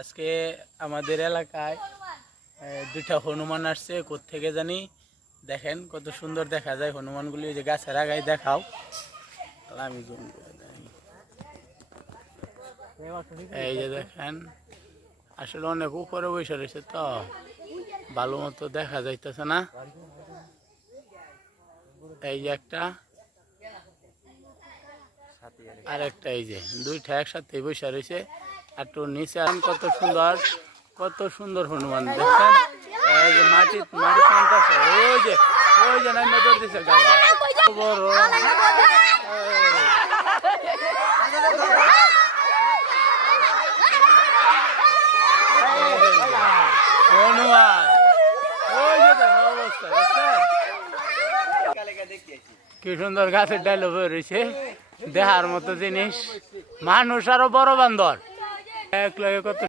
আজকে আমাদের এলাকায় দুইটা হনুমান আসছে কোত্থেকে জানি। দেখেন কত সুন্দর দেখা যায় হনুমানগুলি, যে গাছের আগায় দেখাও। আমি জুম করে দেই। এই যে দেখেন, আসলে অনেক উপরে বসে রয়েছে তো ভালো মতো দেখা যাইতেছে না। এই যে একটা, আর একটা, এই যে দুইটা একসাথে বসে রয়েছে। একটু নিচে কত সুন্দর, কত সুন্দর হনুমান দেখছেন। এই যে মাটি মাটি টানতেছে, ওই যে নাইমা ধরতেছে গাছ বড় হনুমান। ওই যে অবস্থা দেখছেন কি সুন্দর গাছের ডাইল রয়েছে, দেখার মতো জিনিস। মানুষ আরো বড় বান্দর এক লগে কত